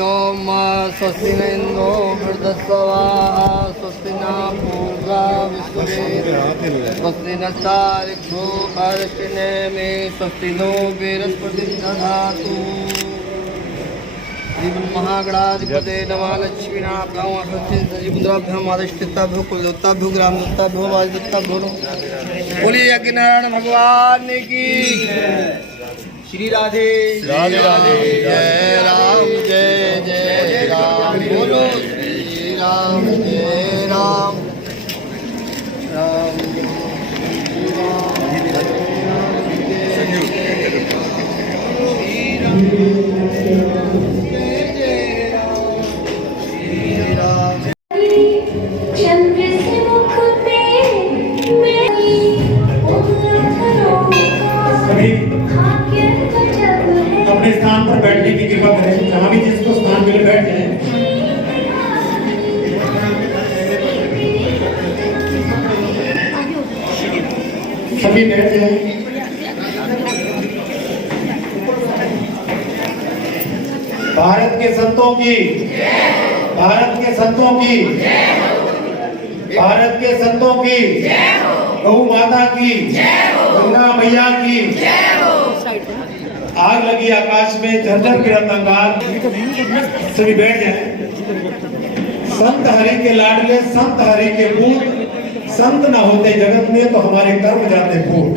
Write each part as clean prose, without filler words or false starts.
ओम स्वस्ति न इंद्रो वृद्धस्वः स्वस्ति न पूर्वा विश्ववेद स्वस्ति नस्तारिक्षो अर्ष्टिने मे स्वस्ति नो बृहस्पति दधातु। महागणाधिपते नमः लक्ष्मीनाभ्यां सचिमुद्राभ्यां आदिष्टिताभ्यो कुलदेवताभ्यो ग्रामदेवताभ्यो वायुदेवताभ्यो बोलिए यज्ञनारायण भगवान की। श्री राधे राधे राधे। जय राम जय जय राम। बोलो श्री राम जय राम राम अपने स्थान पर बैठने की कृपा करें। जहाँ भी जिसको स्थान मिले बैठ जाए। सभी बैठ जाए। भारत के संतों की, भारत के संतों की, भारत के संतों की, गौ माता की, गंगा मैया की। आग लगी आकाश में झरझर गिरत अंगार। सभी बैठ जाएं। संत हरि के लाडले, संत हरि के पूत, संत न होते जगत में तो हमारे कर्म जाते फूट।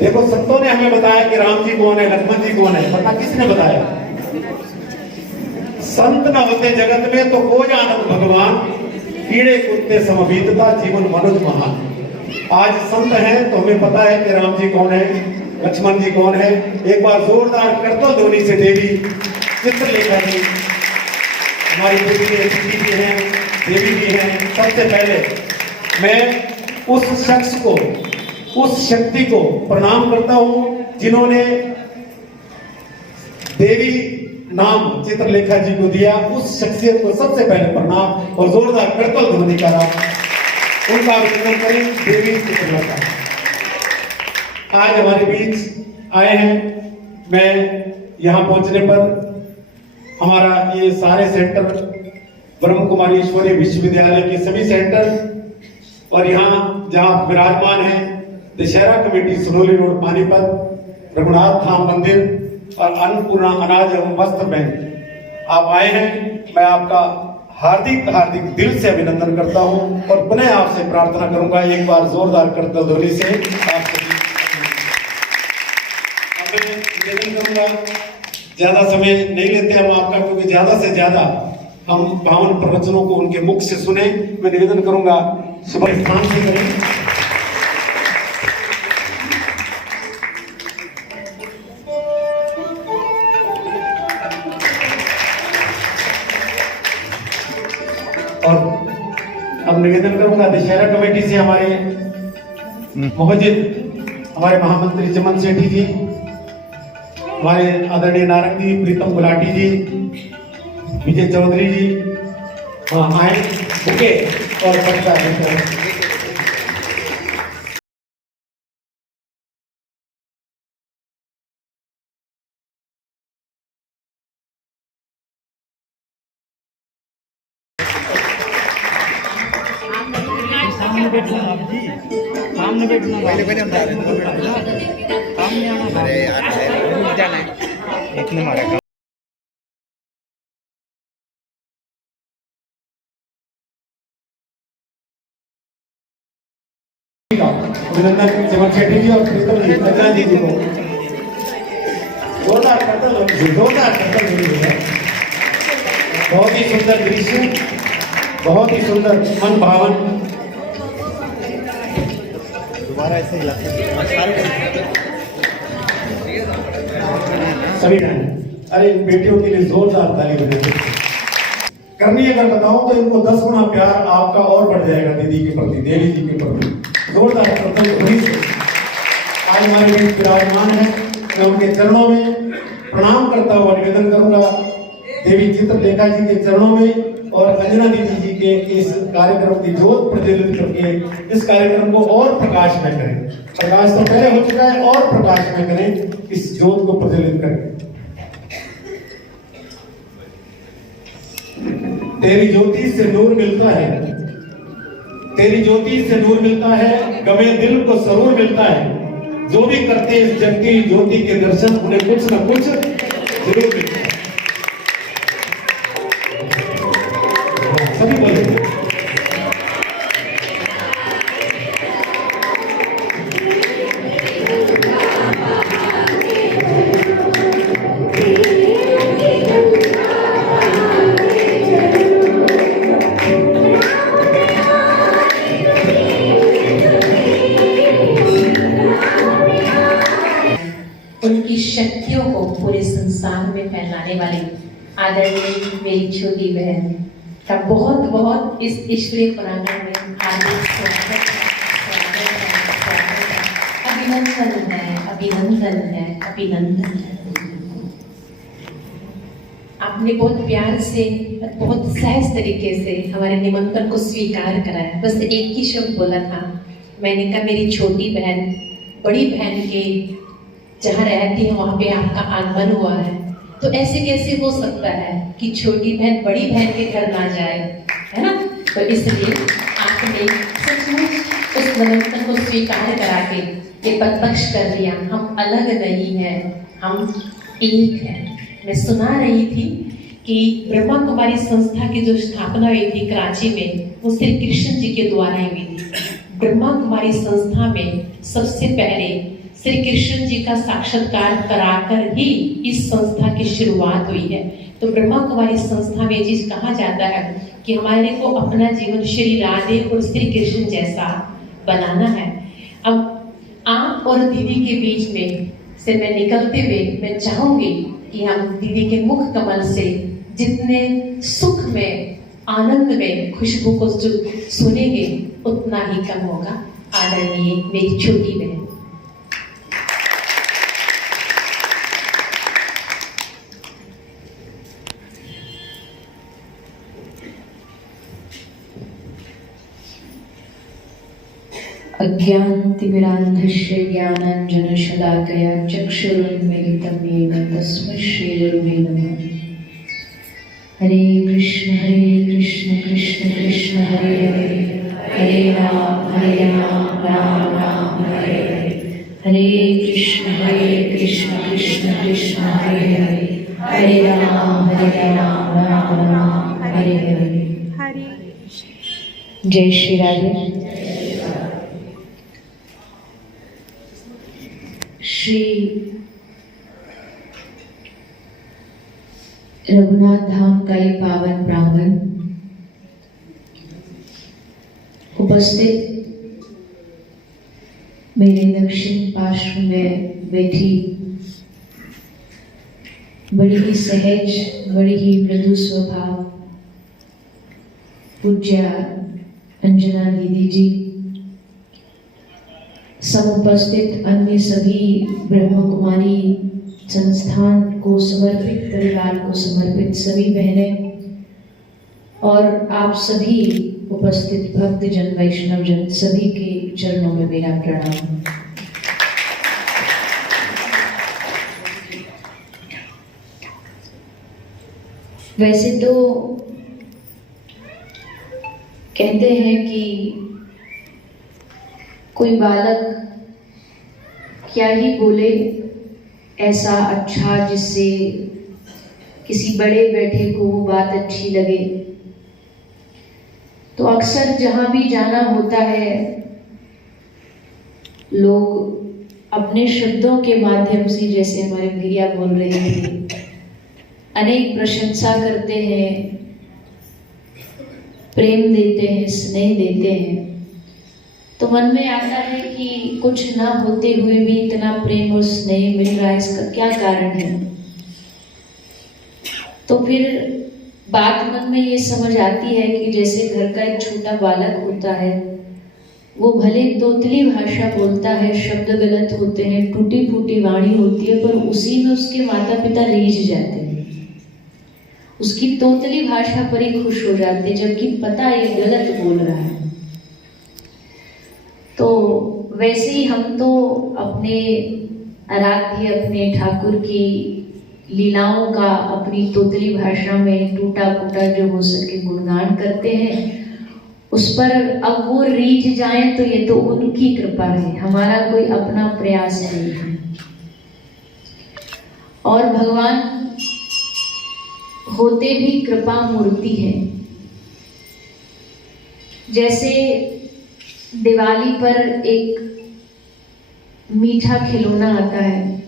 देखो संतों ने हमें बताया कि राम जी कौन है, लक्ष्मण जी कौन है। पता किसने बताया? संत न होते जगत में तो को जानत भगवान, कीड़े कुत्ते समबीतता जीवन मनुज महान। आज संत हैं तो हमें पता है कि राम जी कौन है, लक्ष्मण जी कौन है। एक बार जोरदार करतो ध्वनि से देवी चित्रलेखा जी हमारी पुत्री भी हैं, देवी भी हैं। सबसे पहले मैं उस शख्स को, उस शक्ति को प्रणाम करता हूं जिन्होंने देवी नाम चित्रलेखा जी को दिया। उस शख्सियत को सबसे पहले प्रणाम और जोरदार करतल ध्वनि करा, उनका अभिनंदन करें। देवी चित्रलेखा आज हमारे बीच आए हैं। मैं यहाँ पहुंचने पर हमारा ये सारे सेंटर, ब्रह्म कुमारी ईश्वरीय विश्वविद्यालय के सभी सेंटर और यहाँ जहाँ विराजमान है दशहरा कमेटी सुनोली रोड पानीपत, रघुनाथ धाम मंदिर और अन्नपूर्णा अनाज एवं वस्त्र बैंक, आप आए हैं। मैं आपका हार्दिक हार्दिक दिल से अभिनंदन करता हूं और पुनः आपसे प्रार्थना करूंगा एक बार जोरदार करतल ध्वनि से आप निवेदन करूंगा। ज्यादा समय नहीं लेते हम आपका, क्योंकि ज्यादा से ज्यादा हम पावन प्रवचनों को उनके मुख से सुने। मैं निवेदन करूंगा सुबह स्थान से करें। और अब निवेदन करूंगा दशहरा कमेटी से हमारे महोजित, हमारे महामंत्री चमन सेठी जी, हमारे आदरणीय नारंग जी, प्रीतम गुलाटी जी, विजय चौधरी जी, हाँ आए बुके और पटका सामने बैठना। पहले पहले हम जा रहे हैं, सामने आना। अरे यार जाना है, एक ने मारा। अभिनंदन चमन शेट्टी जी और प्रीतम जी, कल्याण जी को जोरदार करतल, जोरदार करतल। बहुत ही सुंदर दृश्य, बहुत ही सुंदर मन भावन। दोबारा ऐसे ही लगता है सभी रहने। अरे बेटियों के लिए जोरदार ताली बजाइए। करनी अगर बताऊं तो इनको 10 गुना प्यार आपका और बढ़ जाएगा दीदी के प्रति, देवी जी के प्रति। जोरदार करतल ध्वनि से आज हमारे बीच विराजमान है। मैं उनके चरणों में प्रणाम करता हुआ निवेदन करूंगा देवी चित्रलेखा जी के चरणों में और अंजना दीदी जी के इस कार्यक्रम की जोत प्रज्वलित करके इस कार्यक्रम को और प्रकाश में करें। प्रकाश तो पहले हो चुका है और प्रकाश में करें, इस जोत को प्रज्वलित करें। तेरी ज्योति से नूर मिलता है, तेरी ज्योति से नूर मिलता है, गमे दिल को सरूर मिलता है। जो भी करते इस जग की ज्योति के दर्शन, उन्हें कुछ न कुछ जरूर मिलता है। सभी बोले उनकी शक्तियों को पूरे संसार में फैलाने वाली आदरणीय मेरी छोटी बहन का बहुत बहुत इस ईश्वरीय प्रांगण में हार्दिक स्वागत है। अभिनंदन है, अभिनंदन है, अभिनंदन है। आपने बहुत प्यार से, बहुत सहज तरीके से हमारे निमंत्रण को स्वीकार करा है। बस एक ही शब्द बोला था, मैंने कहा मेरी छोटी बहन बड़ी बहन के जहाँ रहती है वहाँ पे आपका आगमन हुआ है, तो ऐसे कैसे हो सकता है कि छोटी बहन बड़ी बहन के घर ना जाए, है ना? तो इसलिए आपने सचमुच उस निमंत्रण को स्वीकार करा के ये प्रत्यक्ष कर दिया, हम अलग नहीं हैं, हम एक हैं। मैं सुना रही थी कि ब्रह्मा कुमारी संस्था की जो स्थापना हुई थी कराची में, वो श्री कृष्ण जी के द्वारा हुई थी। ब्रह्मा कुमारी संस्था में सबसे पहले श्री कृष्ण जी का साक्षात्कार कराकर ही इस संस्था की शुरुआत हुई है। तो ब्रह्मा कुमारी संस्था में चीज कहा जाता है कि हमारे को अपना जीवन श्री राधे और श्री कृष्ण जैसा बनाना है। अब आप और दीदी के बीच में से मैं निकलते हुए मैं चाहूंगी कि हम दीदी के मुख कमल से जितने सुख में, आनंद में, खुशबू को जो सुनेंगे उतना ही कम होगा। आदरणीय मेरी छोटी बहन। अज्ञानतिमिरान्धस्य ज्ञानाञ्जनशलाकया चक्षुरुन्मीलितं येन तस्मै श्रीगुरुवे नमः। हरे कृष्ण कृष्ण कृष्ण हरे हरे, हरे राम राम राम हरे हरे। हरे कृष्ण कृष्ण कृष्ण हरे हरे, हरे राम राम राम हरे हरे। जय श्री राधे। श्री रघुनाथ धाम का ये पावन प्रांगण, उपस्थित मेरे दक्षिण पार्श्व में बैठी बड़ी ही सहज, बड़ी ही मृदु स्वभाव पूज्य अंजना दीदी जी, समुपस्थित अन्य सभी ब्रह्म कुमारी संस्थान को समर्पित, परिवार को समर्पित सभी बहनें और आप सभी उपस्थित भक्त जन, वैष्णव जन, सभी के चरणों में मेरा प्रणाम। वैसे तो कहते हैं कि कोई बालक क्या ही बोले ऐसा अच्छा जिससे किसी बड़े बैठे को वो बात अच्छी लगे। तो अक्सर जहाँ भी जाना होता है लोग अपने शब्दों के माध्यम से, जैसे हमारे भैया बोल रहे थे, अनेक प्रशंसा करते हैं, प्रेम देते हैं, स्नेह देते हैं। तो मन में आता है कि कुछ ना होते हुए भी इतना प्रेम और स्नेह मिल रहा है, इसका क्या कारण है? तो फिर बात मन में ये समझ आती है कि जैसे घर का एक छोटा बालक होता है, वो भले तोतली भाषा बोलता है, शब्द गलत होते हैं, टूटी फूटी वाणी होती है, पर उसी में उसके माता पिता रीझ जाते हैं, उसकी तोतली भाषा पर ही खुश हो जाते हैं, जबकि पता ये गलत बोल रहा है। तो वैसे ही हम तो अपने आराध्य, अपने ठाकुर की लीलाओं का अपनी तोतली भाषा में टूटा फूटा जो हो सके गुणगान करते हैं, उस पर अब वो रीझ जाए तो ये तो उनकी कृपा है, हमारा कोई अपना प्रयास नहीं है। और भगवान होते भी कृपा मूर्ति है। जैसे दिवाली पर एक मीठा खिलौना आता है,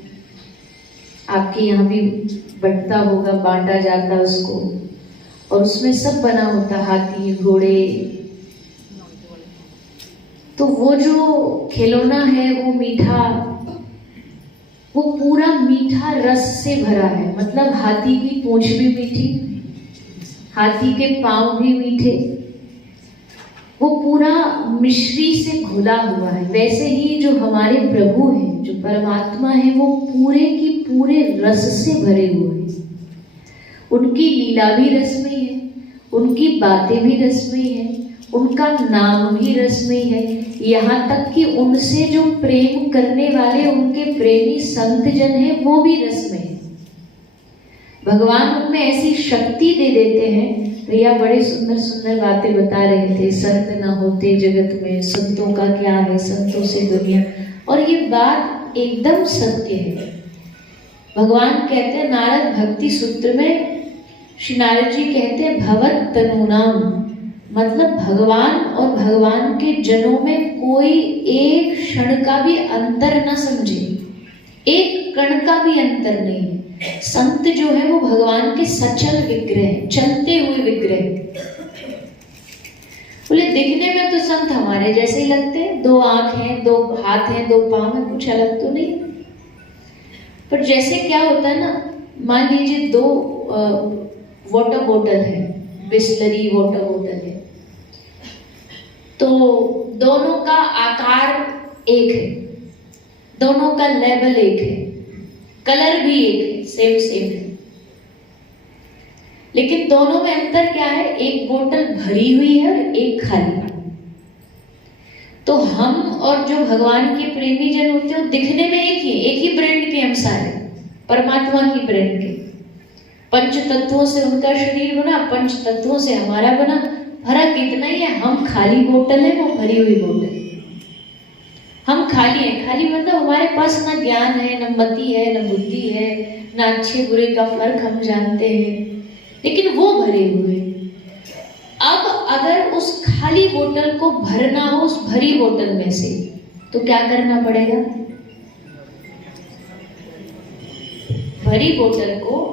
आपके यहाँ भी बंटता होगा, बांटा जाता उसको, और उसमें सब बना होता, हाथी घोड़े। तो वो जो खिलौना है वो मीठा, वो पूरा मीठा रस से भरा है। मतलब हाथी की पूंछ भी मीठी, हाथी के पांव भी मीठे, वो पूरा मिश्री से घुला हुआ है। वैसे ही जो हमारे प्रभु हैं, जो परमात्मा है, वो पूरे की पूरे रस से भरे हुए हैं। उनकी लीला भी रसमयी है, उनकी बातें भी रसमयी है, उनका नाम भी रसमयी है। यहाँ तक कि उनसे जो प्रेम करने वाले उनके प्रेमी संत जन हैं, वो भी रसमय है। भगवान उनमें ऐसी शक्ति दे देते हैं। भैया बड़े सुंदर सुंदर बातें बता रहे थे, संत ना होते जगत में, संतों का क्या है, संतों से दुनिया। और ये बात एकदम सत्य है। भगवान कहते हैं नारद भक्ति सूत्र में, श्री नारद जी कहते हैं भवत तनूनाम, मतलब भगवान और भगवान के जनों में कोई एक क्षण का भी अंतर न समझे, एक कण का भी अंतर नहीं है। संत जो है वो भगवान के सचल विग्रह, चलते हुए विग्रह। बोले दिखने में तो संत हमारे जैसे ही लगते हैं, 2 आंख हैं, 2 हाथ हैं, 2 पांव हैं, कुछ अलग तो नहीं। पर जैसे क्या होता है ना, मान लीजिए 2 वाटर बोतल है, बिस्लरी वाटर बोतल है, तो दोनों का आकार एक है, दोनों का लेवल एक है, कलर भी एक है, सेम है, लेकिन दोनों में अंतर क्या है, एक बोतल भरी हुई है और एक खाली। तो हम और जो भगवान के प्रेमी जन होते हैं दिखने में एक ही ब्रांड के हम सारे, परमात्मा की ब्रांड के। पंच तत्वों से उनका शरीर बना, पंच तत्वों से हमारा बना, फर्क इतना ही है, हम खाली बोतल है, वो भरी हुई बोतल। हम खाली है, खाली मतलब हमारे पास ना ज्ञान है, ना मति है, ना बुद्धि है, ना अच्छे बुरे का फर्क हम जानते हैं, लेकिन वो भरे हुए। अब अगर उस खाली बोतल को भरना हो उस भरी बोतल में से, तो क्या करना पड़ेगा? भरी बोतल को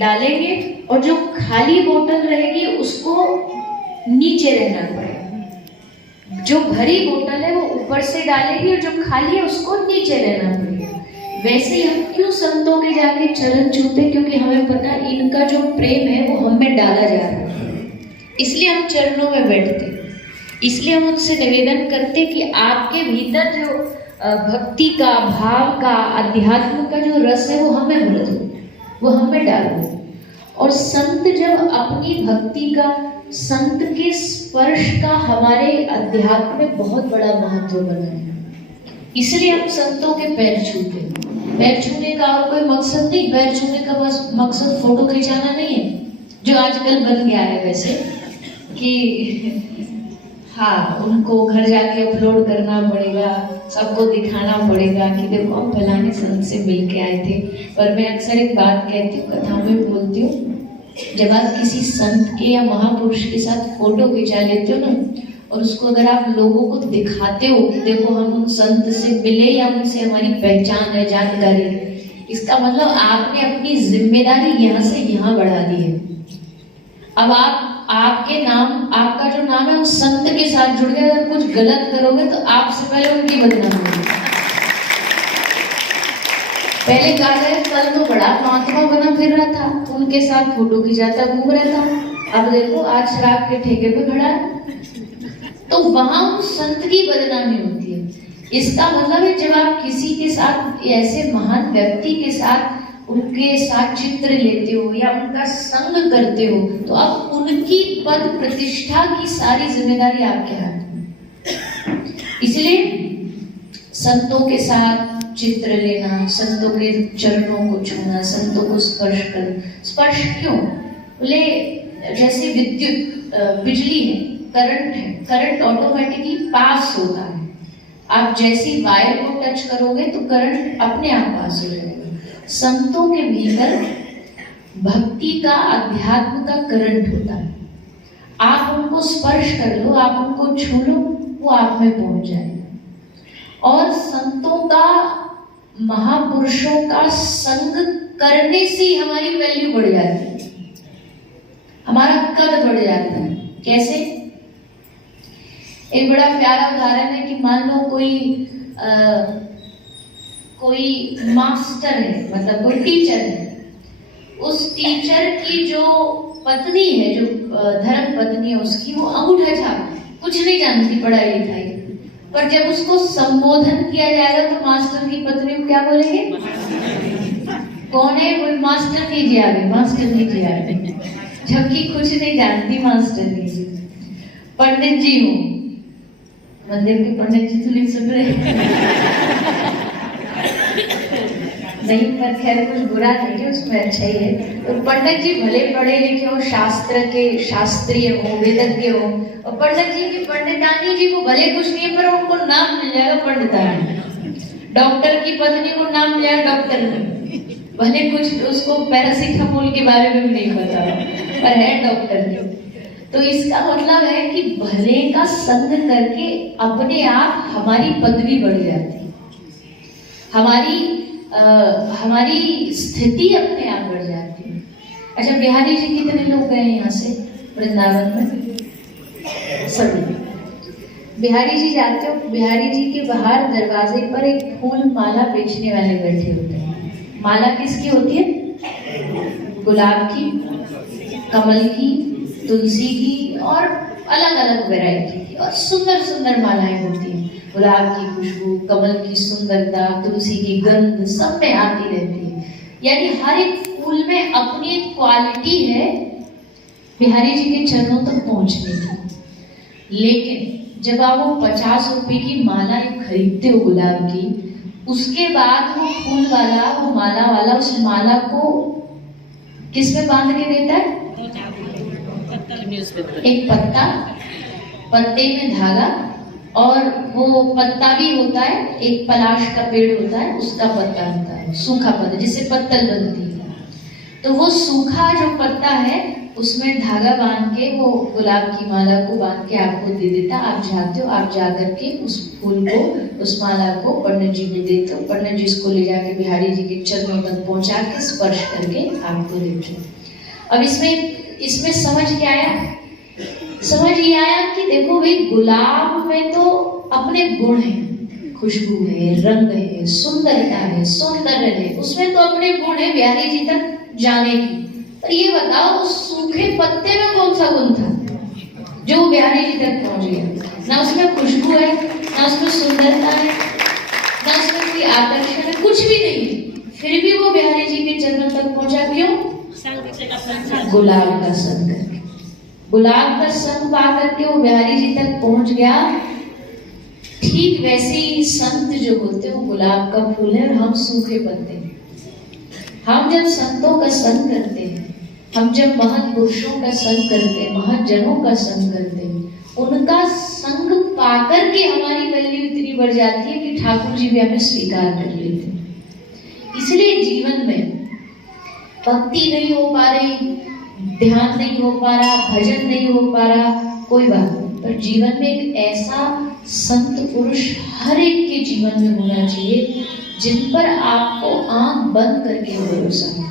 डालेंगे और जो खाली बोतल रहेगी उसको नीचे रहना पड़ेगा। जो भरी बोतल है वो ऊपर से डालेगी और जो खाली है उसको नीचे रहना पड़ेगा। वैसे ही हम क्यों संतों के जाके चरण छूते? क्योंकि हमें पता है इनका जो प्रेम है वो हम में डाला जा रहा है, इसलिए हम चरणों में बैठते। इसलिए हम उनसे निवेदन करते कि आपके भीतर जो भक्ति का, भाव का, अध्यात्म का जो रस है वो हमें भर दो, वो हमें डालो। और संत जब अपनी भक्ति का, संत के स्पर्श का हमारे अध्यात्म में बहुत बड़ा महत्व बना है, इसलिए हम संतों के पैर छूते हैं। पैर छूने का और कोई मकसद नहीं, पैर छूने का बस मकसद फोटो खिंचाना नहीं है, जो आजकल बन गया है वैसे कि हाँ उनको घर जाके अपलोड करना पड़ेगा, सबको दिखाना पड़ेगा कि देखो हम फलाने संत से मिल के आए थे। पर मैं अक्सर एक बात कहती हूँ, कथाओं में बोलती हूँ, जब आप किसी संत के या महापुरुष के साथ फोटो खिंचा लेते हो ना, और उसको अगर आप लोगों को दिखाते हो कि देखो हम उन संत से मिले या उनसे हमारी पहचान है, जानकारी है, इसका मतलब आपने अपनी जिम्मेदारी यहाँ से यहाँ बढ़ा दी है। अब आपके नाम, आपका जो नाम है उस संत के साथ जुड़ गया। अगर कुछ गलत करोगे तो आपसे पहले उनकी बदनामी होगी। पहले कहा गया कल तो बड़ा महात्मा बना फिर रहा था, उनके साथ फोटो खिंचाता घूम रहा था, अब देखो आज शराब के ठेके पे खड़ा है। तो वहां उस संत की बदनामी होती है। इसका मतलब है जब आप किसी के साथ, ऐसे महान व्यक्ति के साथ, उनके साथ चित्र लेते हो या उनका संग करते हो, तो अब उनकी पद प्रतिष्ठा की सारी जिम्मेदारी आपके हाथ में। इसलिए संतों के साथ, चित्र लेना, संतों के चरणों को छूना, संतों को स्पर्श करना। स्पर्श क्यों? बोले जैसे विद्युत बिजली है, करंट है, करंट ऑटोमेटिकली पास होता है। आप जैसी वायर को टच करोगे तो करंट अपने आप पास हो जाएगा। संतों के भीतर भक्ति का, अध्यात्म का करंट होता है। आप उनको स्पर्श कर लो, आप उनको छू लो, वो आप में पहुंच जाएगा। और संतों का, महापुरुषों का संग करने से ही हमारी वैल्यू बढ़ जाती है, हमारा कद बढ़ जाता है। कैसे? एक बड़ा प्यारा उदाहरण है कि मान लो कोई मास्टर है, मतलब कोई टीचर है। उस टीचर की जो पत्नी है, जो धर्म पत्नी है उसकी, वो अंगूठा छाप, कुछ नहीं जानती पढ़ाई लिखाई, पर जब उसको संबोधन किया जाएगा तो मास्टर की पत्नी को क्या बोलेंगे? कौन है? कोई मास्टर कीजिए आगे, मास्टर कीजिए आगे, जबकि कुछ नहीं जानती मास्टर कीजिए। पंडित जी हूँ, मंदिर के पंडित जी तो नहीं सुन रहे नहीं, पर खैर कुछ बुरा नहीं है, उसमें अच्छा ही है। तो पंडित जी भले पढ़े लिखे हो, शास्त्र के शास्त्रीय हो, वेदज्ञ हो, और पंडित जी की पंडितानी जी को भले कुछ नहीं है पर उनको नाम मिल जाएगा पंडितानी। डॉक्टर की पत्नी को नाम मिल जाएगा डॉक्टर, भले कुछ उसको पैरासिटामोल के बारे में भी नहीं पता पर है डॉक्टर। तो इसका मतलब है कि भले का संग करके अपने आप हमारी पदवी बढ़ जाती है, हमारी स्थिति अपने आप बढ़ जाती है। अच्छा, बिहारी जी कितने लोग गए यहाँ से वृंदावन में? सभी। बिहारी जी जाते हो, बिहारी जी के बाहर दरवाजे पर एक फूल माला बेचने वाले बैठे होते हैं। माला किसकी होती है? गुलाब की, कमल की, तुलसी की और अलग अलग वैरायटी की, और सुंदर सुंदर मालाएं होती हैं। गुलाब की खुशबू, कमल की सुंदरता, तुलसी की गंध सब में आती रहती है। यानी हर एक फूल में अपनी एक क्वालिटी है बिहारी जी के चरणों तक पहुंचने की। लेकिन जब आप वो 50 रुपए की माला खरीदते हो गुलाब की, उसके बाद वो फूल वाला, वो माला वाला उस माला को किस में बांध के देता है? एक पत्ता, पत्ते में धागा, और वो पत्ता भी होता है, एक पलाश का पेड़ होता है, उसका पत्ता होता है, सूखा पत्ता जिससे पत्तल बनती है। तो वो सूखा जो पत्ता है उसमें धागा बांध के वो गुलाब की माला को बांध के आपको दे देता। आप जाते हो, आप जा करके उस फूल को, उस माला को पंडित जी को देते हो। पंडित जी इसको ले जाके बिहारी जी के चरणों तक पहुंचा के स्पर्श करके आपको देते हो। अब इसमें समझ क्या आया? समझ ये आया कि देखो भाई, गुलाब में तो अपने गुण हैं, खुशबू है, रंग है, सुंदरता है, सौंदर्य है, उसमें तो अपने गुण है बिहारी जी तक जाने की। पर ये बताओ, उस सूखे पत्ते में कौन सा गुण था जो बिहारी जी तक पहुंच गया? ना उसमें खुशबू है, ना उसमें सुंदरता है, ना उसमें कोई आकर्षण है, कुछ भी नहीं है। फिर भी वो बिहारी जी के चरणों तक पहुंचा, क्यों? गुलाब का संग करके। गुलाब का संग पा करके वो बिहारी जी तक पहुंच गया। ठीक वैसे ही संत जो होते हैं वो गुलाब का फूल है और हम सूखे पत्ते हैं। हम जब संतों का संग करते हैं, हम जब महत पुरुषों का संग करते हैं, महत जनों का संग करते हैं, उनका संग पाकर के हमारी वैल्यू इतनी बढ़ जाती है कि ठाकुर जी भी हमें स्वीकार कर लेते हैं। इसलिए जीवन में भक्ति नहीं हो पा रही, ध्यान नहीं हो पा रहा, भजन नहीं हो पा रहा, कोई बात नहीं, पर जीवन में एक ऐसा संत पुरुष हर एक के जीवन में होना चाहिए जिन पर आपको आंख बंद करके भरोसा है।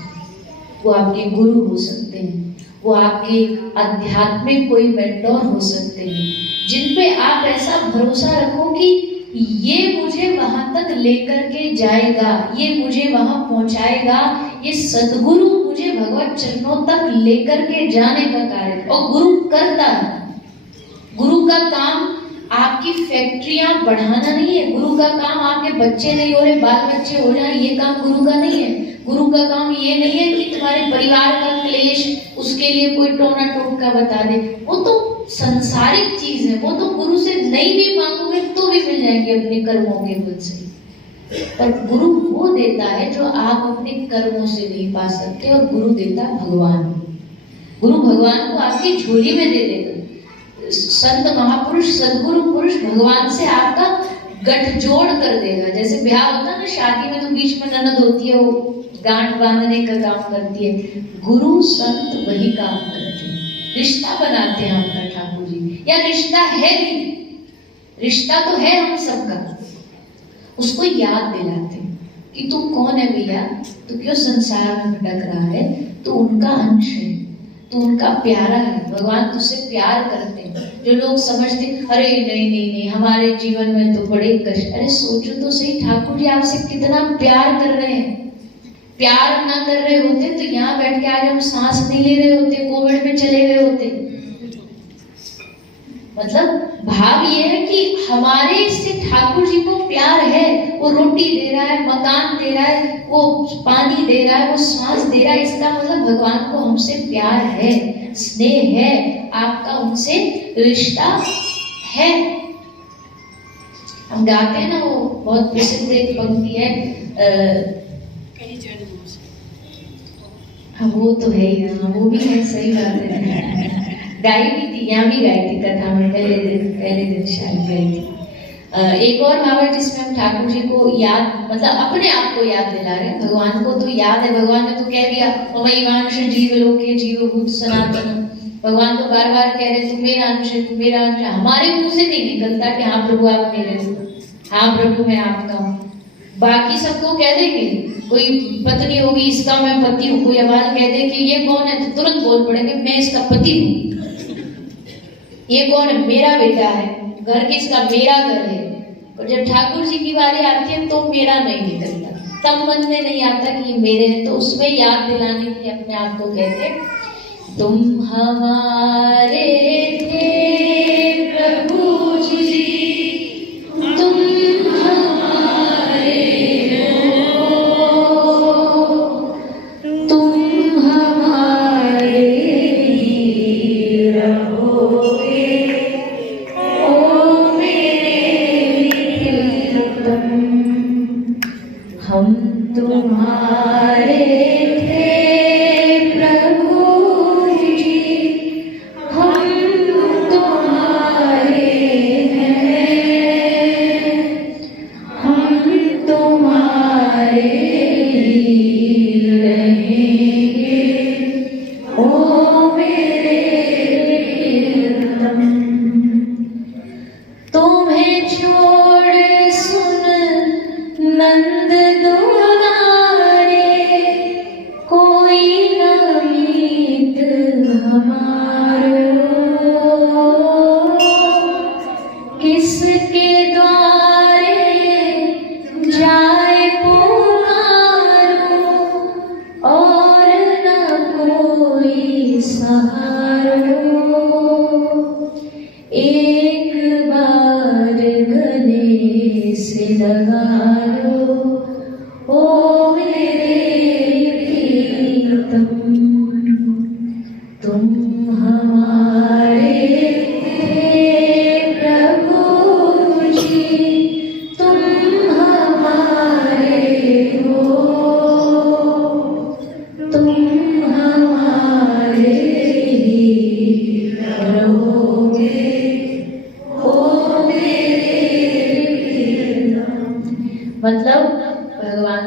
वो आपके गुरु हो सकते हैं, वो आपके आध्यात्मिक कोई मेंटोर हो सकते हैं, जिन पे आप ऐसा भरोसा रखो कि ये मुझे वहां तक लेकर के जाएगा, ये मुझे वहां पहुंचाएगा, ये सदगुरु मुझे भगवत चरणों तक लेकर के जाने का कार्य। और गुरु करता है। गुरु का काम आपकी फैक्ट्रियां बढ़ाना नहीं है, गुरु का काम आपके बच्चे नहीं हो रहे, बाल बच्चे हो जाए, ये काम गुरु का नहीं है। गुरु का काम ये नहीं है कि तुम्हारे परिवार का क्लेश, उसके लिए कोई टोना टोटका बता दे, वो तो संसारिक चीज है, वो तो गुरु से नहीं भी मांगोगे तो भी मिल जाएंगे अपने कर्मों के बल से। पर गुरु वो देता है जो आप अपने कर्मों से नहीं पा सकते, और गुरु देता है भगवान। गुरु भगवान को आपकी झोली में दे देगा। संत महापुरुष सदगुरु पुरुष भगवान से आपका गठजोड़ कर देगा। जैसे ब्याह होता है ना, शादी में तो बीच में ननद होती है, वो गांठ बांधने का काम करती है। गुरु संत वही काम करते हैं, रिश्ता बनाते हैं आपका ठाकुर जी। या रिश्ता है भी, रिश्ता तो है हम सबका, उसको याद दिलाते हैं कि तू कौन है भैया, तू क्यों संसार में भटक रहा है, तू उनका अंश है, तू उनका प्यारा है। भगवान तुझसे प्यार करते हैं। जो लोग समझते अरे नहीं नहीं नहीं हमारे जीवन में तो बड़े कष्ट, अरे सोचो तो सही, ठाकुर जी आपसे कितना प्यार कर रहे हैं। प्यार ना कर रहे होते तो यहाँ बैठ के आज हम सांस नहीं ले रहे होते, कोविड में चले गए होते। मतलब भाव ये है कि हमारे से ठाकुर जी को प्यार है, वो रोटी दे रहा है, मकान दे रहा है, वो पानी दे रहा है, वो सांस दे रहा है। इसका मतलब भगवान को हमसे प्यार है, स्नेह है, आपका उनसे रिश्ता है। हम गाते हैं ना, वो बहुत प्रसिद्ध एक पंक्ति है, हाँ वो तो है ही, हाँ वो भी है, सही बात है। गाई भी थी, यहाँ भी गाई थी कथा में, पहले दिन शायद गाई थी। एक और भाव है जिसमें हम ठाकुर जी को याद, मतलब अपने आप को याद दिला रहे हैं। भगवान को तो याद है, भगवान ने तो कह दिया ममैवांश जीवलोके जीवभूत सनातन। भगवान तो बार बार कह रहे तू मेरा अंश है, तू मेरा अंश है। हमारे मुंह से नहीं निकलता कि हाँ प्रभु आप मेरे हो, हाँ प्रभु मैं आपका हूँ। बाकी सबको कह देंगे, कोई पत्नी होगी इसका मैं पति हूँ, कोई आवाज कह दे कि ये कौन है, तो तुरंत बोल पड़ेंगे मैं इसका पति हूँ। ये कौन है, मेरा बेटा है, घर किसका, मेरा घर है। और जब ठाकुर जी की बारी आती है तो मेरा नहीं निकलता, तब मन में नहीं आता कि ये मेरे हैं। तो उसमें याद दिलाने के लिए अपने आप को कहते हैं तुम हमारे थे प्रभु जी, तुम हमारे हो, तुम हमारे ही रहोगे, ओ मेरे प्रियतम। हम तुम्हारे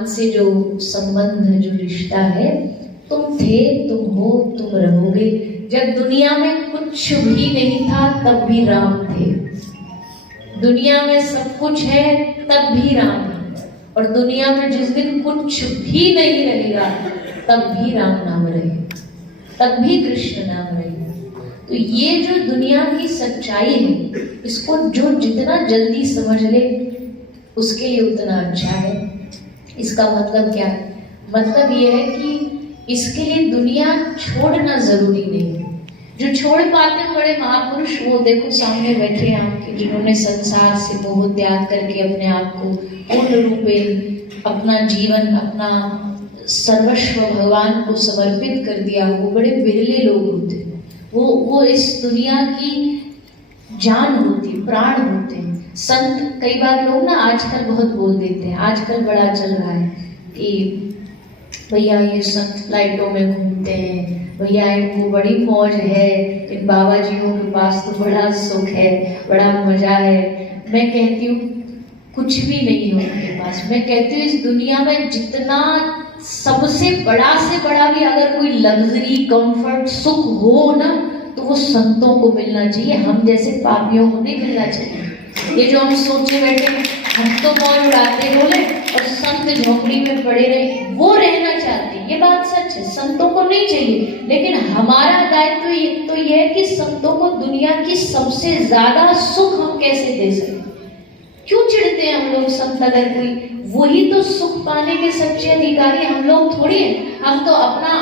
से जो संबंध है, जो रिश्ता है, तुम थे, तुम हो, तुम रहोगे। जब दुनिया में कुछ भी नहीं था तब भी राम थे, दुनिया में सब कुछ है तब भी राम है, और दुनिया में जिस दिन कुछ भी नहीं रहेगा तब भी राम नाम रहेगा, तब भी कृष्ण नाम रहेगा। तो ये जो दुनिया की सच्चाई है, इसको जो जितना जल्दी समझ ले उसके लिए उतना अच्छा है। इसका मतलब क्या है? मतलब ये है कि इसके लिए दुनिया छोड़ना जरूरी नहीं है। जो छोड़ पाते हैं बड़े महापुरुष, वो देखो सामने बैठे हैं आपके, जिन्होंने संसार से मोह त्याग करके अपने आप को पूर्ण रूपे अपना जीवन, अपना सर्वस्व भगवान को समर्पित कर दिया। वो बड़े बिरले लोग होते हैं, वो इस दुनिया की जान होती, प्राण होते हैं। संत, कई बार लोग ना आजकल बहुत बोल देते हैं, आजकल बड़ा चल रहा है कि भैया ये संत फ्लाइटों में घूमते हैं, भैया इनको बड़ी मौज है, इन बाबा जियों के पास तो बड़ा सुख है, बड़ा मजा है। मैं कहती हूँ कुछ भी नहीं है उनके पास। मैं कहती हूँ इस दुनिया में जितना सबसे बड़ा से बड़ा भी अगर कोई लग्जरी, कंफर्ट, सुख हो ना, तो वो संतों को मिलना चाहिए, हम जैसे पापियों को नहीं मिलना चाहिए। ये जो हम सोचे बैठे हम तो मौज उड़ाते बोले और संत झोपड़ी में पड़े रहे, वो रहना चाहते हैं, ये बात सच है, संतों को नहीं चाहिए। लेकिन हमारा दायित्व तो ये है कि संतों को दुनिया की सबसे ज्यादा सुख हम कैसे दे सकते। क्यों चिढ़ते हैं हम लोग संत अगर कोई, वही तो सुख पाने के सच्चे अधिकारी हम लोग थोड़ी हैं। हम तो अपना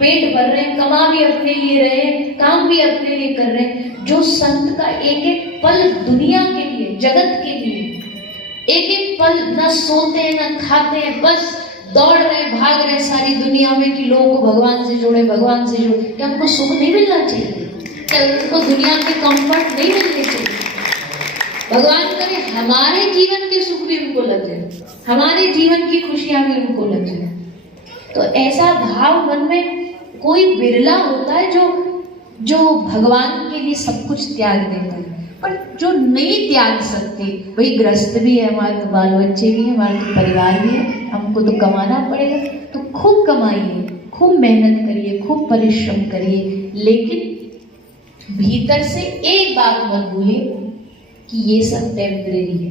पेट भर रहे हैं, कमा भी अपने लिए रहे हैं, काम भी अपने लिए कर रहे हैं। जो संत का एक एक पल दुनिया के लिए, जगत के लिए, एक एक पल न सोते हैं न खाते हैं, बस दौड़ रहे भाग रहे सारी दुनिया में कि लोगों को भगवान से जोड़े, भगवान से जोड़े। क्या हमको सुख नहीं मिलना चाहिए? क्या उनको दुनिया के कंफर्ट नहीं मिलने चाहिए? भगवान करे हमारे जीवन के सुख भी उनको लग जाए, हमारे जीवन की खुशियां भी उनको लग जाए। तो ऐसा भाव मन में कोई बिरला होता है जो भगवान के लिए सब कुछ त्याग देता है। पर जो नहीं त्याग सकते, वही ग्रस्त भी है, हमारे तो बाल बच्चे भी हैं, हमारे तो परिवार भी है, हमको तो कमाना पड़ेगा। तो खूब कमाइए, खूब मेहनत करिए, खूब परिश्रम करिए, लेकिन भीतर से एक बात मत भूलिए कि ये सब टेम्परेरी है,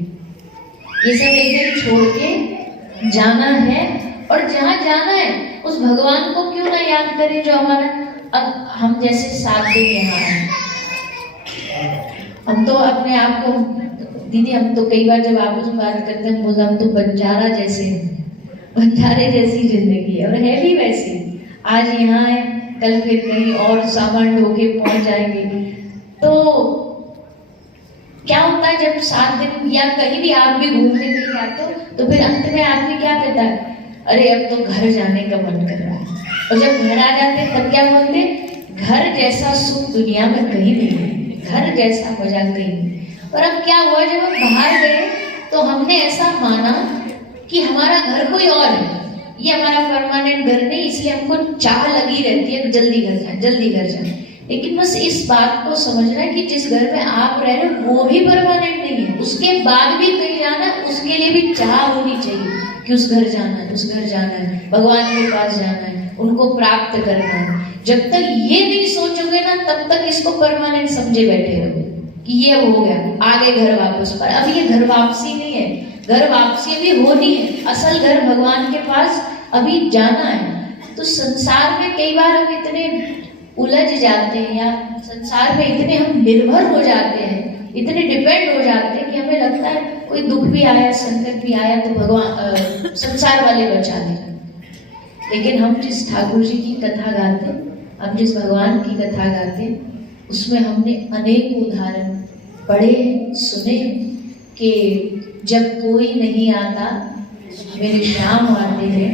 ये सब एक दिन छोड़ के जाना है। और जहाँ जाना है उस भगवान को क्यों ना याद करें जो हमारा, अब हम जैसे 7 दिन यहाँ हैं, हम तो अपने आप को, दीदी हम तो कई बार जब आपस में बात करते हैं बोलते हम तो बंजारा जैसे हैं, बंजारे जैसी जिंदगी है और है भी वैसी। आज यहाँ है, कल फिर कहीं और सामान ढोके पहुंच जाएंगे। तो क्या होता है जब 7 दिन या कहीं भी आप भी घूमने के लिए आते हो, तो फिर अंत में आदमी क्या कहता है, अरे अब तो घर जाने का मन कर रहा है। और जब घर आ जाते तब क्या बोलते, घर जैसा सुख दुनिया में कहीं नहीं है, घर जैसा मजा कहीं नहीं। पर अब क्या हुआ, जब हम बाहर गए तो हमने ऐसा माना कि हमारा घर कोई और है, ये हमारा परमानेंट घर नहीं, इसलिए हमको चाह लगी रहती है जल्दी घर जाए, जल्दी घर जाए। लेकिन बस इस बात को समझना है कि जिस घर में आप रह रहे हो वो भी परमानेंट नहीं है, उसके बाद भी कहीं जाना है, उसके लिए भी चाह होनी चाहिए कि उस घर जाना है, उस घर जाना है, भगवान के पास जाना है, उनको प्राप्त करना है। जब तक ये नहीं सोचोगे ना, तब तक इसको परमानेंट समझे बैठे रहोगे कि ये हो गया, आ गए घर वापस। पर अब ये घर वापसी नहीं है, घर वापसी भी होनी है, असल घर भगवान के पास अभी जाना है। तो संसार में कई बार हम इतने उलझ जाते हैं, या संसार में इतने हम निर्भर हो जाते हैं, इतने डिपेंड हो जाते हैं कि हमें लगता है कोई दुख भी आया, संकट भी आया तो भगवान संसार वाले बचा दें। लेकिन हम जिस ठाकुर जी की कथा गाते, हम जिस भगवान की कथा गाते, उसमें हमने अनेक उदाहरण पढ़े सुने कि जब कोई नहीं आता मेरे श्याम आते हैं,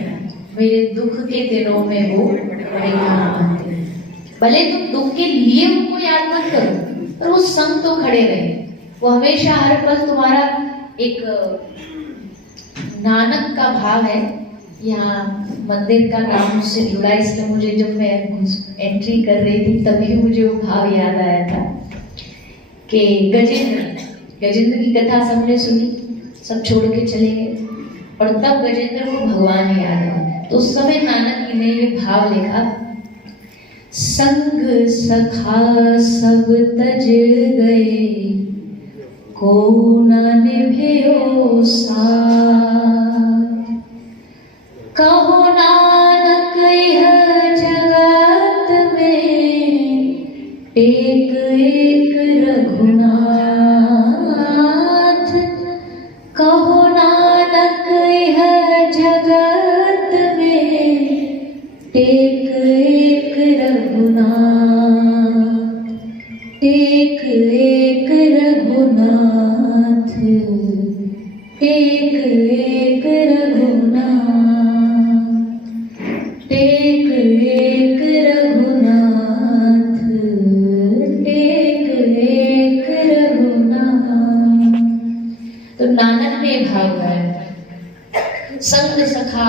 मेरे दुख के दिनों में वो बड़े काम आते हैं। भले तुम दुख के लिए उनको याद मत करो, पर वो संग तो खड़े रहे, वो हमेशा हर पल तुम्हारा एक नानक का भाव है। यहाँ मंदिर का नाम उससे जुड़ा, इसलिए मुझे जब मैं एंट्री कर रही थी तभी मुझे वो भाव याद आया था कि गजेंद्र की कथा सबने सुनी, सब छोड़ के चले गए और तब गजेंद्र को भगवान याद आया। तो उस समय नानक जी ने ये भाव लिखा, संग सखा सब तज गए, को न निभयो साथ, कहो नानक यह जगत में एक एक रघुनाथ, कहो नानक यह जगत में एक एक रघुनाथ, एक एक रघुनाथ, एक एक रघुनाथ, एक एक रघुनाथ, एक एक रघुनाथ।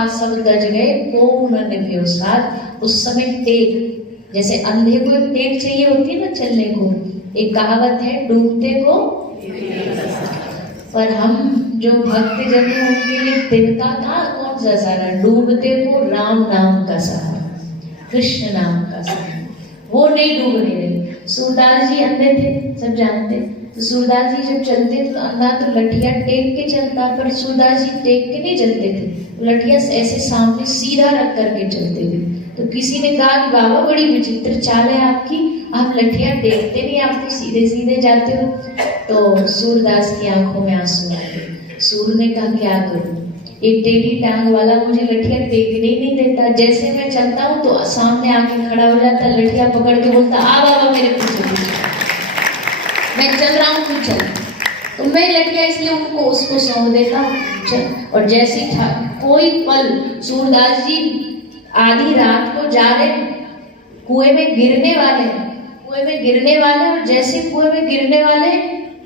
पास सब दज गए को न निभ्यो साथ। उस समय टेक, जैसे अंधे को एक टेक चाहिए होती है ना चलने को, एक कहावत है डूबते को, पर हम जो भक्त जन हैं उनके लिए तिनका था कौन सा सहारा, डूबते को राम नाम का सहारा, कृष्ण नाम का सहारा, वो नहीं डूबने देते। सूरदास जी अंधे थे, सब जानते। तो सूरदास जी जब चलते तो अंधा तो लठिया टेक के चलता, पर सूरदास जी टेक के नहीं चलते थे, लठिया ऐसे सामने सीधा रख करके चलते थे। तो किसी ने कहा कि बाबा बड़ी विचित्र चाल है आपकी, आप लठिया टेकते नहीं, आप तो सीधे सीधे जाते हो। तो सूरदास की आंखों में आंसू आ गए। सूर ने कहा क्या करूं, ये टेढ़ी टांग वाला मुझे लठिया टेकने ही नहीं देता। जैसे मैं चलता हूँ तो सामने आके खड़ा हो जाता, लठिया पकड़ के बोलता आ बाबा मेरे पीछे पीछे, मैं चल रहा हूँ तू चल। तो मैं लठिया इसलिए उनको उसको सौंप देता चल। और जैसे था कोई पल सूरदास जी आधी रात को जा रहे, कुएं में गिरने वाले, कुएं में गिरने वाले, और जैसे कुएं में गिरने वाले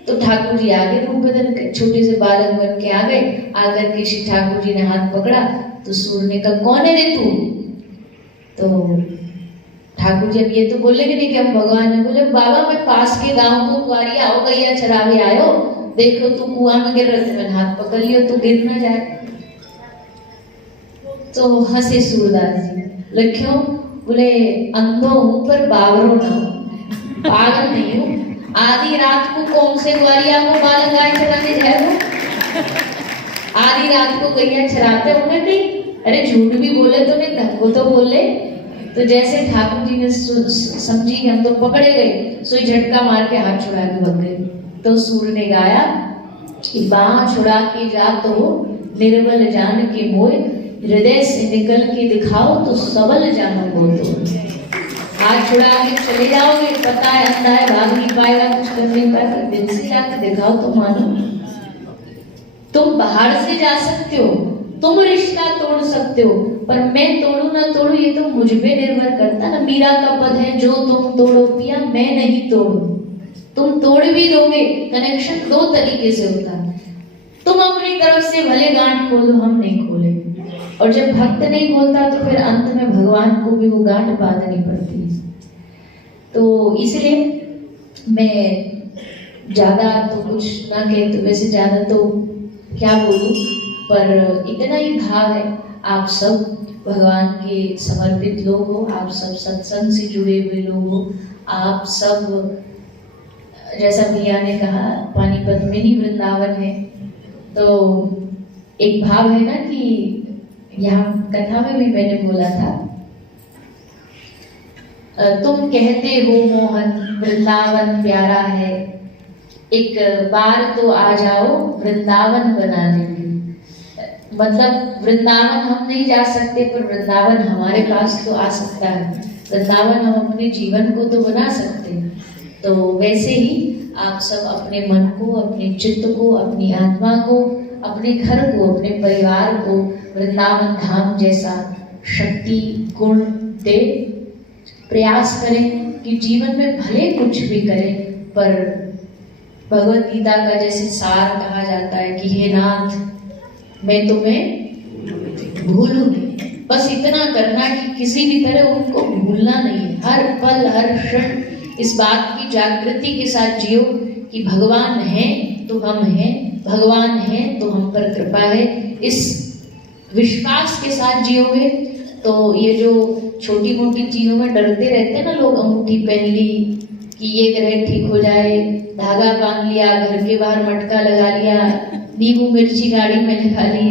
तो ठाकुर जी आगे रूप बदल के छोटे से बालक बन के आ गए। आकर के श्री ठाकुर जी ने हाथ पकड़ा तो सूर ने कहा कौन है रे तू। तो ठाकुर जी अब ये तो बोलेंगे नहीं कि हम भगवान ने। बोले बाबा मैं पास के गांव को कुआरिया हो गैया चरावे आयो, देखो तू कुआं में गिर रहे थे, मैंने हाथ पकड़ लियो तू गिर ना जाए। तो हंसे सूरदास जी, लिखो बोले अंधो हूं पर बावरो ना, पागल नहीं हूं। आधी रात को कौन से ग्वारिया को बाल गाय चराने जाए हो, आधी रात को गैया चराते होंगे नहीं, अरे झूठ भी बोले तो नहीं ढंग को तो बोले। तो जैसे ठाकुर जी ने समझी कि हम तो पकड़े गए, सोई झटका मार के हाथ छुड़ा के भाग गए। तो सूर ने गाया कि बाह छुड़ा के जा तो निर्बल जान के मोय, हृदय से निकल के दिखाओ तो सबल जानो बोल दो। हाथ छुड़ा के चले जाओगे, पता है अंधा है भाग नहीं पाएगा, कुछ कर नहीं पाएगा, दिल से जाके दिखाओ तो मानो। तुम बाहर से जा सकते हो, तुम रिश्ता तोड़ सकते हो, पर मैं तोड़ू ना तोड़ू ये तो मुझ पे निर्भर करता ना। मीरा का पद है जो तुम तोड़ो पिया मैं नहीं तोड़ू। तुम तोड़ भी दोगे, कनेक्शन दो तरीके से होता है। तुम अपनी तरफ से भले गांठ खोलो, हम नहीं खोले। और जब भक्त नहीं खोलता तो फिर अंत में भगवान को भी वो गांठ बांधनी पड़ती है। तो इसलिए मैं ज्यादा तो कुछ ना कहे, तो वैसे ज्यादा तो क्या बोलूं, पर इतना ही भाव है। आप सब भगवान के समर्पित लोग हो, आप सब सत्संग से जुड़े हुए लोग हो, आप सब जैसा भैया ने कहा पानीपत में ही वृंदावन है। तो एक भाव है ना कि यहाँ कथा में भी मैंने बोला था, तुम कहते हो मोहन वृंदावन प्यारा है, एक बार तो आ जाओ वृंदावन बना देंगे। मतलब वृंदावन हम नहीं जा सकते, पर वृंदावन हमारे पास तो आ सकता है। वृंदावन हम अपने जीवन को तो बना सकते हैं। तो वैसे ही आप सब अपने मन को, अपने चित्त को, अपनी आत्मा को, अपने घर को, अपने परिवार को वृंदावन धाम जैसा शक्ति गुण दे। प्रयास करें कि जीवन में भले कुछ भी करें, पर भगवत गीता का जैसे सार कहा जाता है कि हे नाथ मैं तुम्हें भूलूं नहीं। बस इतना करना कि किसी भी तरह उनको भूलना नहीं है। हर पल हर क्षण इस बात की जागृति के साथ जियो कि भगवान है तो हम हैं, भगवान है तो हम पर कृपा है। इस विश्वास के साथ जियोगे तो ये जो छोटी मोटी चीजों में डरते रहते हैं ना लोग, अंगूठी पहन ली कि ये ग्रह ठीक हो जाए, धागा बांध लिया, घर के बाहर मटका लगा लिया, नींबू मिर्ची गाड़ी में लगा ली।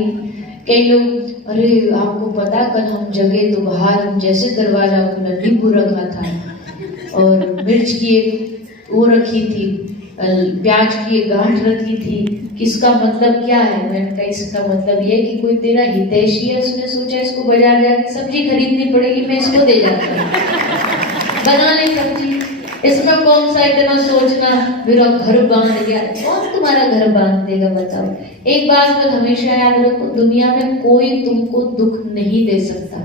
कई लोग अरे आपको पता कल हम जगह तो बाहर हम जैसे दरवाजा खुला नींबू रखा था और मिर्च की एक वो रखी थी, प्याज की एक गांठ रखी थी। किसका मतलब क्या है? मैंने कहा इसका मतलब ये कि कोई तेरा हितैषी है, उसने सोचा इसको बाजार जाके सब्जी खरीदनी पड़ेगी, मैं इसको दे जाता हूँ, बना ले सब्जी। इसमें कौन सा इतना सोचना, मेरा घर बांध गया। कौन तुम्हारा घर बांध देगा बताओ? एक बात मत हमेशा याद रखो, दुनिया में कोई तुमको दुख नहीं दे सकता।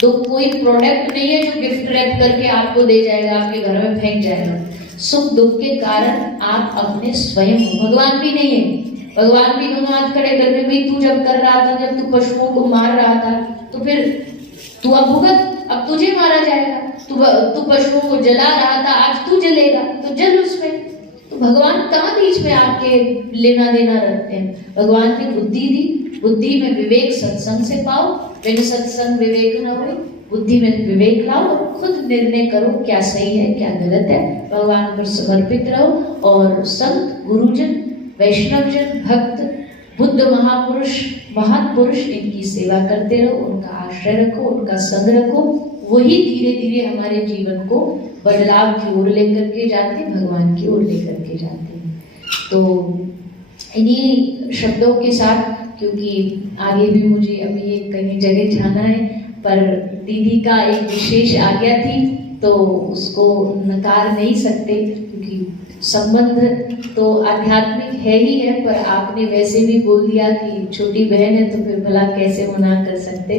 तो कोई प्रोडक्ट नहीं है जो गिफ्ट रैप करके आपको दे जाएगा, आपके घर में फेंक जाएगा। सुख दुख के कारण आप अपने स्वयं हो, भगवान भी नहीं है। भगवान भी दोनों हाथ खड़े करके, भाई तू जब कर रहा था, जब तू पशुओं को मार रहा था, तो फिर तू अब भुगत, अब तुझे मारा जाएगा। तू पशुओं को जला रहा था, आज तू जलेगा, तो जल उसमें। तो भगवान कहाँ बीच में आपके लेना देना रखते हैं। भगवान ने बुद्धि दी, बुद्धि में विवेक सत्संग से पाओ, बिन सत्संग विवेक न हो। बुद्धि में विवेक लाओ और खुद निर्णय करो क्या सही है क्या गलत है। भगवान पर समर्पित रहो और संत, गुरुजन, वैष्णवजन, भक्त, बुद्ध महापुरुष, महापुरुष, इनकी सेवा करते रहो, उनका आश्रय रखो, उनका संग रखो। वही धीरे धीरे हमारे जीवन को बदलाव की ओर लेकर के जाते, भगवान की ओर लेकर के जाते हैं। तो इन्हीं शब्दों के साथ, क्योंकि आगे भी मुझे अभी एक कहीं जगह जाना है, पर दीदी का एक विशेष आज्ञा थी तो उसको नकार नहीं सकते, क्योंकि संबंध तो आध्यात्मिक है ही है, पर आपने वैसे भी बोल दिया कि छोटी बहन है तो फिर भला कैसे मना कर सकते।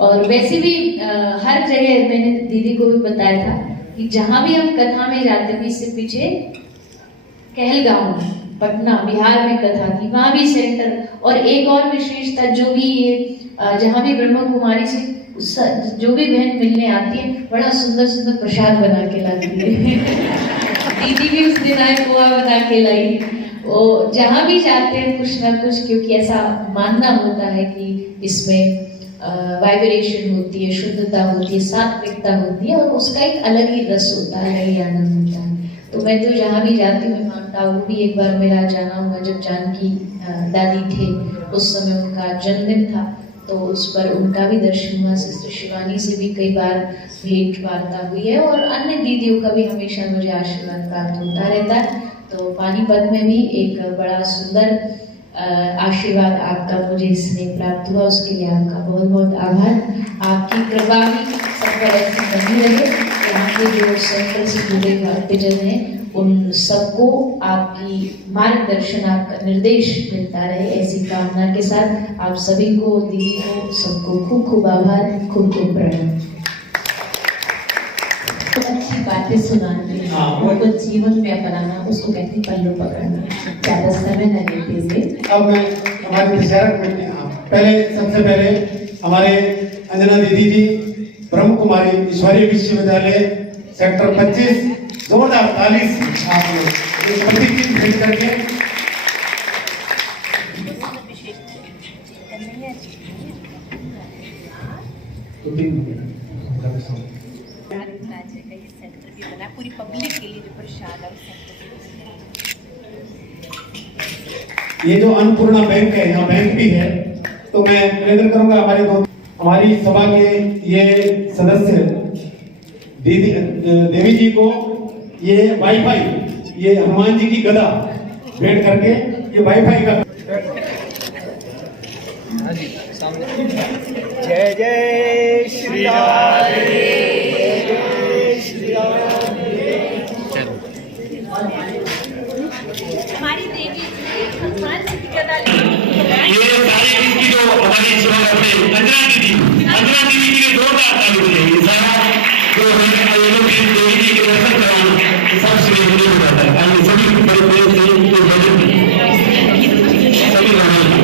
और वैसे भी हर जगह मैंने दीदी को भी बताया था कि जहाँ भी हम कथा में जाते थे, इससे पीछे कहलगांव, पटना, बिहार में कथा थी, वहाँ भी सेंटर। और एक और विशेषता, जो भी ये जहाँ भी ब्रह्म कुमारी से जो भी बहन मिलने आती है, बड़ा सुंदर सुंदर प्रसाद बना के लाती है। दीदी भी उस दिन आए, पोहा बना के लाई। और जहाँ भी जाते हैं कुछ ना कुछ, क्योंकि ऐसा मानना होता है कि इसमें वाइब्रेशन होती है, शुद्धता होती है, सात्विकता होती है, और उसका एक अलग ही रस होता है, अलग ही आनंद होता है। तो मैं तो जहाँ भी जाती हूँ, मैं मानता हूँ भी एक बार मेरा जाना हुआ, जब जानकी दादी थे उस समय उनका जन्मदिन था, तो उस पर उनका भी दर्शन हुआ। सिस्टर शिवानी से भी कई बार भेंट वार्ता हुई है, और अन्य दीदियों का भी हमेशा मुझे आशीर्वाद प्राप्त होता रहता है। तो पानीपत में भी एक बड़ा सुंदर आशीर्वाद आपका मुझे स्नेह प्राप्त हुआ, उसके लिए आपका बहुत बहुत आभार। आपकी कृपा भी सब पर ऐसी बनी रहे। यहाँ के जो सेंटर से जुड़े भक्तजन हैं, उन सबको आपकी मार्गदर्शन, आपका निर्देश मिलता रहे, ऐसी कामना के साथ आप सभी को, दीदी को, सबको खूब खूब आभार, खूब खूब प्रणाम। अच्छी बातें सुनाते हैं, उनको जीवन में अपनाना, उसको कहते हैं पल्लू पकड़ना, ज़्यादा समय न लेते से। अब मैं हमारे विचारक में पहले, सबसे पहले हमारे अंजना दीदी जी, ब्रह्म कुमारी ईश्वरीय विश्वविद्यालय सेक्टर 25, जोरदार ताली से आप लोग प्रतीक की भेंट करके पूरी पब्लिक के लिए जो प्रसाद है, ये जो अन्नपूर्णा बैंक है, यहाँ बैंक भी है, तो मैं निवेदन करूंगा हमारी सभा के ये सदस्य देवी जी को ये वाईफाई, ये हनुमान जी की गदा भेंट करके ये वाईफाई का। जय जय श्री राम, जय श्री राम। हमारी देवी भगवान जी की गदा ये सारी चीज जो हमारी सेवा करते हैं, अंजना दीदी के लिए जोरदार ताली बजाइए। ये सारा जो हमें ये लोग देवी जी के दर्शन कराना, सब श्री गुरु हो जाता है। आइए सभी बड़े बड़े से जो भजन सभी बनाइए।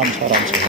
आराम से